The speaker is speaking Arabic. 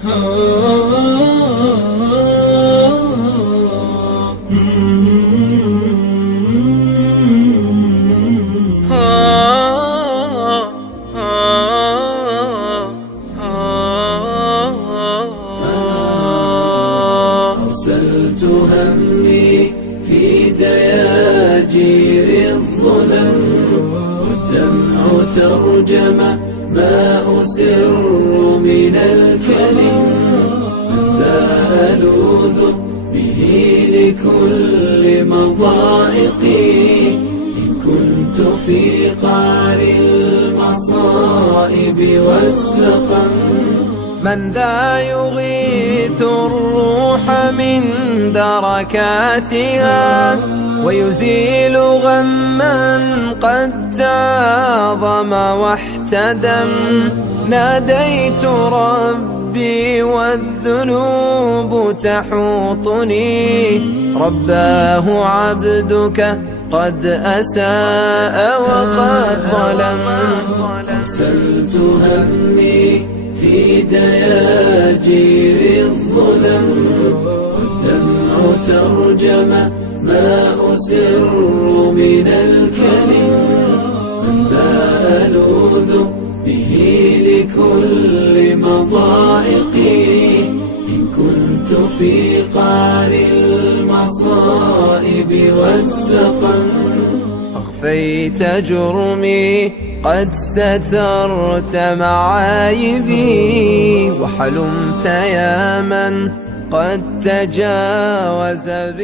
أرسلت همي في دياجير الظلم، والدمع ترجم ما أسر من الكلم. من ذا ألوذ به لكل مضائقي، إن كنت في قعر المصائب والسقم. من ذا يغيث الروح من دركاتها، ويزيل غما قد تعظم واحتدم. ناديت ربي والذنوب تحوطني، رباه عبدك قد أساء وقد ظلم. أرسلت همي في دياجير الظلم، والدمع ترجم ما أسر من الكلم. من ذا ألوذ به لكل مضائقي، إن كنت في قعر المصائب والسقم. أخفيت جرمي قد سترت معايبي، وحلمت يا من قد تجاوز بي.